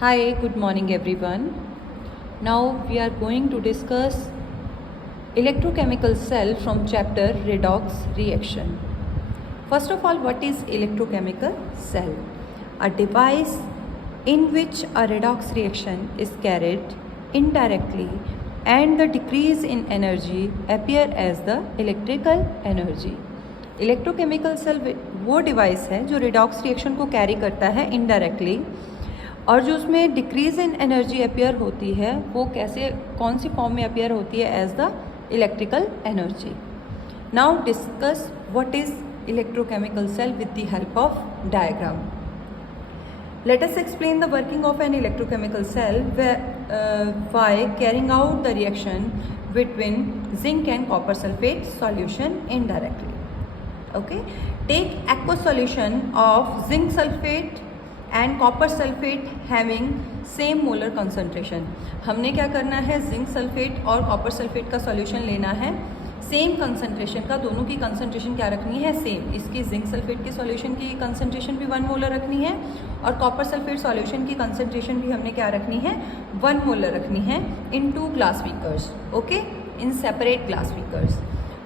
Hi, good morning everyone. Now we are going to discuss electrochemical cell from chapter redox reaction. First of all, what is electrochemical cell? A device in which a redox reaction is carried indirectly and the decrease in energy appear as the electrical energy. Electrochemical cell वो device है जो redox reaction को carry करता है indirectly, और जो उसमें decrease in energy appear होती है वो कैसे कौन सी फॉर्म में अपियर होती है? As the electrical energy. Now discuss what is electrochemical cell with the help of diagram. Let us explain the working of an electrochemical cell by carrying out the reaction between zinc and copper sulfate solution indirectly. Okay, take aqueous solution of zinc sulfate and copper sulfate having same molar concentration. हमने क्या करना है? Zinc sulphate और copper sulphate का solution लेना है same concentration का. दोनों की कंसंट्रेशन क्या रखनी है? सेम. इसकी जिंक सल्फेट के सॉल्यूशन की कंसंट्रेशन भी 1 मोलर रखनी है और कॉपर सल्फेट सॉल्यूशन की कंसंट्रेशन भी हमने क्या रखनी है? 1 मोलर रखनी है in 2 glass beakers. Okay, in separate glass beakers.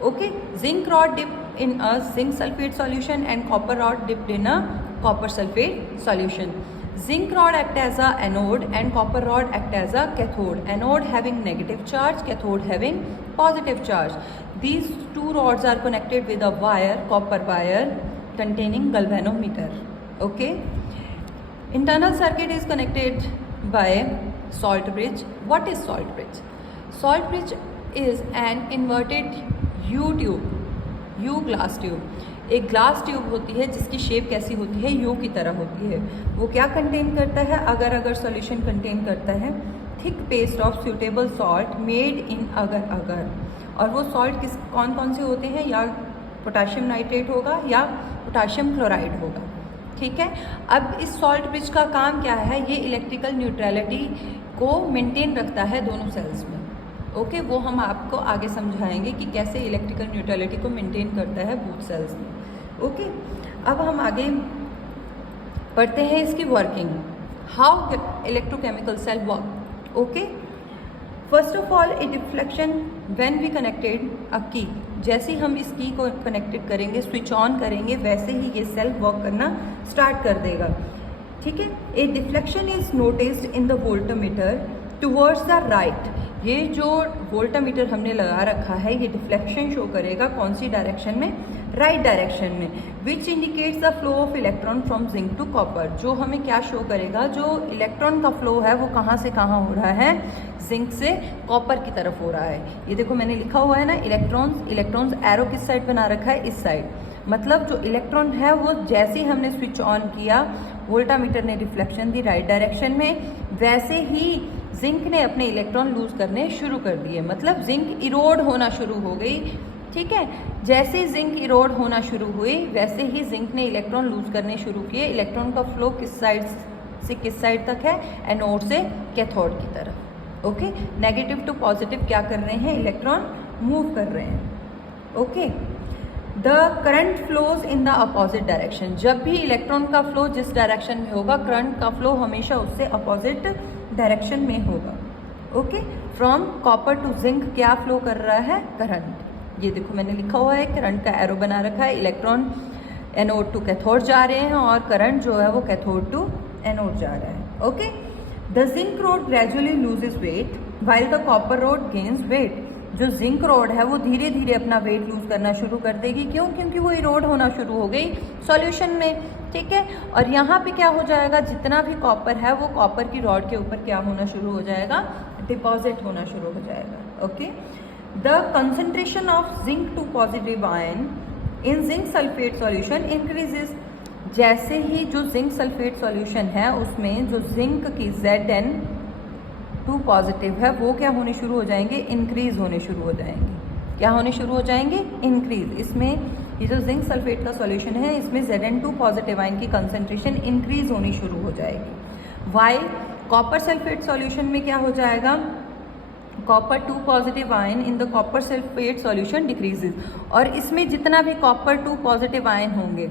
Okay, zinc rod dip in a zinc sulfate solution and copper rod dipped in a copper sulfate solution. Zinc rod act as a anode and copper rod act as a cathode. Anode having negative charge, cathode having positive charge. These two rods are connected with a wire, copper wire containing galvanometer. Okay. Internal circuit is connected by salt bridge. What is salt bridge? Salt bridge is an inverted U tube. You glass tube. एक glass tube होती है जिसकी shape कैसी होती है? You की तरह होती है. वो क्या कंटेन करता है? अगर सॉल्यूशन कंटेन करता है thick paste of suitable salt made in अगर. और वो सॉल्ट कौन कौन से होते हैं? या पोटाशियम नाइट्रेट होगा या पोटाशियम क्लोराइड होगा. ठीक है. अब इस सॉल्ट ब्रिज का काम क्या है? ये इलेक्ट्रिकल न्यूट्रलिटी को मेंटेन रखता है दोनों सेल्स में. ओके, वो हम आपको आगे समझाएंगे कि कैसे इलेक्ट्रिकल न्यूट्रलिटी को मेंटेन करता है बोथ सेल्स में. ओके, अब हम आगे पढ़ते हैं इसकी working. How electrochemical cell work. Okay, first of all a deflection when we connected a key. जैसे ही हम इस की को कनेक्टेड करेंगे, स्विच ऑन करेंगे, वैसे ही ये सेल वर्क करना स्टार्ट कर देगा. ठीक है. A deflection is noticed in the voltmeter towards the right. ये जो वोल्टामीटर हमने लगा रखा है ये डिफ्लेक्शन शो करेगा कौन सी डायरेक्शन में? राइट डायरेक्शन में. Which indicates the flow of electron from zinc to copper. जो हमें क्या शो करेगा? जो इलेक्ट्रॉन का फ्लो है वो कहाँ से कहाँ हो रहा है? जिंक से कॉपर की तरफ हो रहा है. ये देखो मैंने लिखा हुआ है ना, इलेक्ट्रॉन्स एरो किस साइड बना रखा है? इस साइड. मतलब जो इलेक्ट्रॉन है वो जैसे ही हमने स्विच ऑन किया, वोल्टामीटर ने रिफ्लेक्शन दी राइट डायरेक्शन में, वैसे ही जिंक ने अपने इलेक्ट्रॉन लूज करने शुरू कर दिए. मतलब जिंक इरोड होना शुरू हो गई. ठीक है. जैसे जिंक इरोड होना शुरू हुई वैसे ही जिंक ने इलेक्ट्रॉन लूज करने शुरू किए. इलेक्ट्रॉन का फ्लो किस साइड से किस साइड तक है? एनोड से कैथोड की तरफ. ओके, नेगेटिव टू पॉजिटिव क्या कर रहे हैं? इलेक्ट्रॉन मूव कर रहे हैं. Okay, the current flows in the opposite direction. जब भी इलेक्ट्रॉन का फ्लो जिस डायरेक्शन में होगा, करंट का फ्लो हमेशा उससे अपोजिट डायरेक्शन में होगा. Okay, from copper two zinc क्या फ्लो कर रहा है? करंट. ये देखो मैंने लिखा हुआ है, करंट का एरो बना रखा है. इलेक्ट्रॉन एनोड टू कैथोड जा रहे हैं और करंट जो है वो कैथोड टू एनोड जा रहा है. Okay, the zinc rod gradually loses weight while the copper rod gains weight. जो जिंक रोड है वो धीरे धीरे अपना वेट लूज करना शुरू कर देगी. क्यों? क्योंकि वो इरोड होना शुरू हो गई सॉल्यूशन में. ठीक है. और यहाँ पे क्या हो जाएगा? जितना भी कॉपर है वो कॉपर की रॉड के ऊपर क्या होना शुरू हो जाएगा? डिपॉजिट होना शुरू हो जाएगा. Okay, the concentration of zinc two positive ion in zinc sulphate solution increases. जैसे ही जो जिंक सल्फेट सॉल्यूशन है उसमें जो जिंक की Zn2 पॉजिटिव है वो क्या होने शुरू हो जाएंगे? इंक्रीज होने शुरू हो जाएंगे. क्या होने शुरू हो जाएंगे? इंक्रीज. इसमें ये जो जिंक सल्फेट का सॉल्यूशन है इसमें Zn2 पॉजिटिव आयन की कंसंट्रेशन इंक्रीज होनी शुरू हो जाएगी. वाइल कॉपर सल्फेट सॉल्यूशन में क्या हो जाएगा? Copper 2 positive ion in the copper sulphate solution decreases. और इसमें जितना भी कॉपर 2 पॉजिटिव आयन होंगे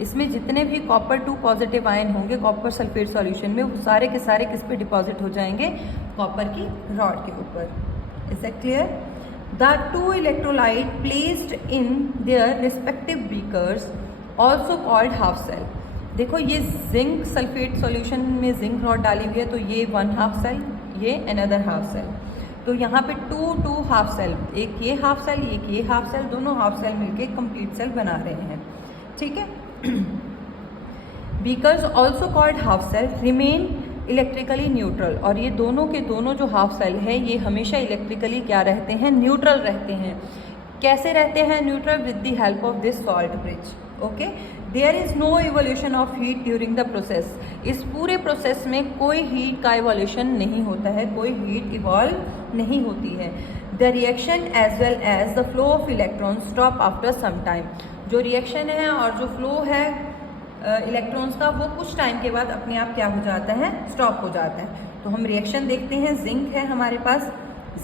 इसमें जितने भी कॉपर 2 पॉजिटिव आयन होंगे कॉपर सल्फेट सॉल्यूशन में, वो सारे के सारे किस पे डिपॉजिट हो जाएंगे, कॉपर की रॉड के ऊपर। Is that clear? The 2 electrolyte placed in their respective beakers also called half cell. देखो ये जिंक सल्फेट सॉल्यूशन में जिंक रॉड डाली हुई है, तो ये 1 हाफ सेल, ये अनदर हाफ सेल। तो यहाँ पे 2 हाफ सेल, एक ये हाफ सेल, एक ये हाफ सेल, दोनों हाफ सेल मिलके कंप्लीट सेल बना रहे हैं। ठीक है। Beakers also called half cell remain electrically neutral, और ये दोनों के दोनों जो हाफ सेल है ये हमेशा इलेक्ट्रिकली क्या रहते हैं, न्यूट्रल रहते हैं। कैसे रहते हैं neutral? With the help of this salt bridge. Okay, there is no evolution of heat during the process. इस पूरे प्रोसेस में कोई हीट का इवोल्यूशन नहीं होता है, कोई हीट इवॉल्व नहीं होती है। The reaction as well as the flow of electron stop after some time. जो रिएक्शन है और जो फ्लो है इलेक्ट्रॉन्स का, वो कुछ टाइम के बाद अपने आप क्या हो जाता है, स्टॉप हो जाता है। तो हम रिएक्शन देखते हैं। जिंक है हमारे पास,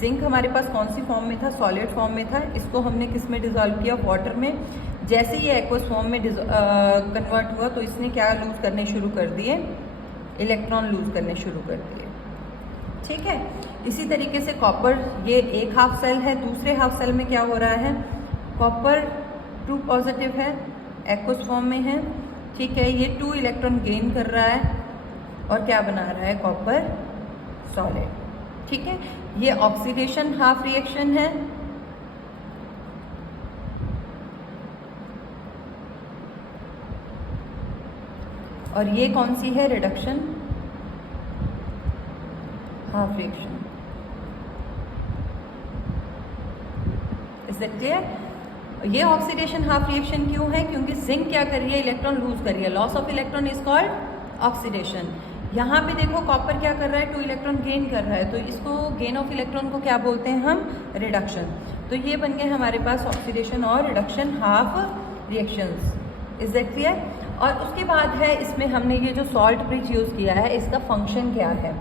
जिंक हमारे पास कौन सी फॉर्म में था, सॉलिड फॉर्म में था। इसको हमने किस में डिजोल्व किया, वाटर में। जैसे ये एक्वस फॉर्म में कन्वर्ट हुआ तो इसने क्या लूज करने शुरू कर दिए, इलेक्ट्रॉन लूज करने शुरू कर दिए। ठीक है। इसी तरीके से कॉपर, ये एक हाफ सेल है, दूसरे हाफ सेल में क्या हो रहा है, कॉपर 2 पॉजिटिव है, एक्वस फॉर्म में है। ठीक है, ये 2 इलेक्ट्रॉन गेन कर रहा है और क्या बना रहा है, कॉपर सॉलिड। ठीक है, ये ऑक्सीडेशन हाफ रिएक्शन है। और ये कौन सी है, reduction half reaction. Is that clear? ये ऑक्सीडेशन हाफ रिएक्शन क्यों है, क्योंकि जिंक क्या कर रही है, इलेक्ट्रॉन लूज कर रही है। Loss of electron is called oxidation. यहाँ पे देखो कॉपर क्या कर रहा है, 2 इलेक्ट्रॉन गेन कर रहा है, तो इसको गेन ऑफ इलेक्ट्रॉन को क्या बोलते हैं हम, रिडक्शन। तो ये बन गए हमारे पास ऑक्सीडेशन और reduction half reactions. Is that clear? और उसके बाद है इसमें हमने ये जो सॉल्ट ब्रिज यूज़ किया है, इसका फंक्शन क्या है।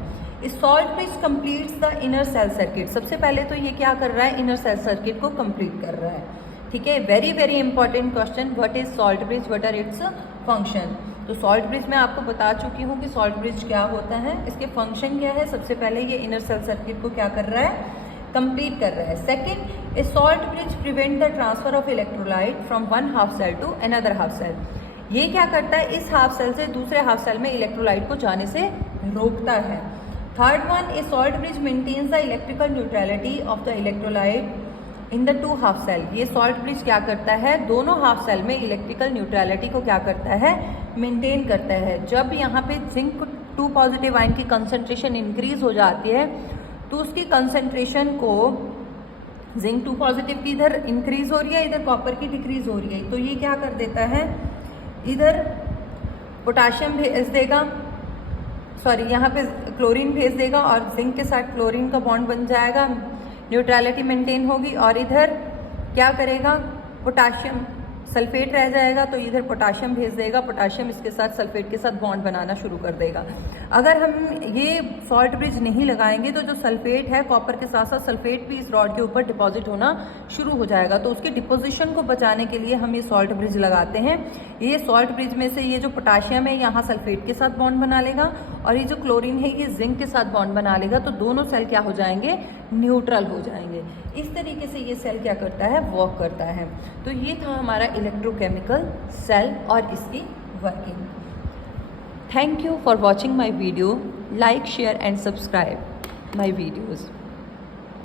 इस salt bridge completes the inner cell circuit. सबसे पहले तो ये क्या कर रहा है, इनर सेल सर्किट को कंप्लीट कर रहा है। ठीक है, very very important question, what is salt bridge, what are its function. तो सॉल्ट ब्रिज मैं आपको बता चुकी हूँ कि सॉल्ट ब्रिज क्या होता है, इसके फंक्शन क्या है। सबसे पहले ये इनर सेल सर्किट को क्या कर रहा है, कंप्लीट कर रहा है। Second, a salt bridge prevent the transfer of electrolyte from 1 half cell to another half cell. ये क्या करता है, इस हाफ सेल से दूसरे हाफ सेल में इलेक्ट्रोलाइट को जाने से रोकता है। Third one, a salt bridge maintains the electrical neutrality of the electrolyte in the 2 half cell. ये सॉल्ट ब्रिज क्या करता है, दोनों हाफ सेल में इलेक्ट्रिकल न्यूट्रलिटी को क्या करता है, मेंटेन करता है। जब यहाँ पे जिंक 2 पॉजिटिव आयन की कंसंट्रेशन इंक्रीज हो जाती है तो उसकी कंसंट्रेशन को, जिंक 2 पॉजिटिव की इधर इंक्रीज हो रही है, इधर कॉपर की डिक्रीज हो रही है, तो ये क्या कर देता है, इधर पोटाशियम भेज देगा, सॉरी यहाँ पे क्लोरीन भेज देगा और जिंक के साथ क्लोरीन का बॉन्ड बन जाएगा, न्यूट्रलिटी मेंटेन होगी। और इधर क्या करेगा, पोटाशियम सल्फेट रह जाएगा, तो इधर पोटाशियम भेज देगा, पोटाशियम इसके साथ सल्फेट के साथ बॉन्ड बनाना शुरू कर देगा। अगर हम ये सॉल्ट ब्रिज नहीं लगाएंगे तो जो सल्फेट है, कॉपर के साथ साथ सल्फेट भी इस रॉड के ऊपर डिपॉजिट होना शुरू हो जाएगा। तो उसकी डिपोजिशन को बचाने के लिए हम ये सॉल्ट ब्रिज लगाते हैं। ये सॉल्ट ब्रिज में से ये जो पोटाशियम है यहाँ सल्फेट के साथ बॉन्ड बना लेगा और ये जो क्लोरीन है ये जिंक के साथ बॉन्ड बना लेगा, तो दोनों सेल क्या हो जाएंगे, न्यूट्रल हो जाएंगे। इस तरीके से ये सेल क्या करता है, वर्क करता है। तो ये था हमारा इलेक्ट्रोकेमिकल सेल और इसकी working. Thank you for watching my video. Like, share and subscribe my videos.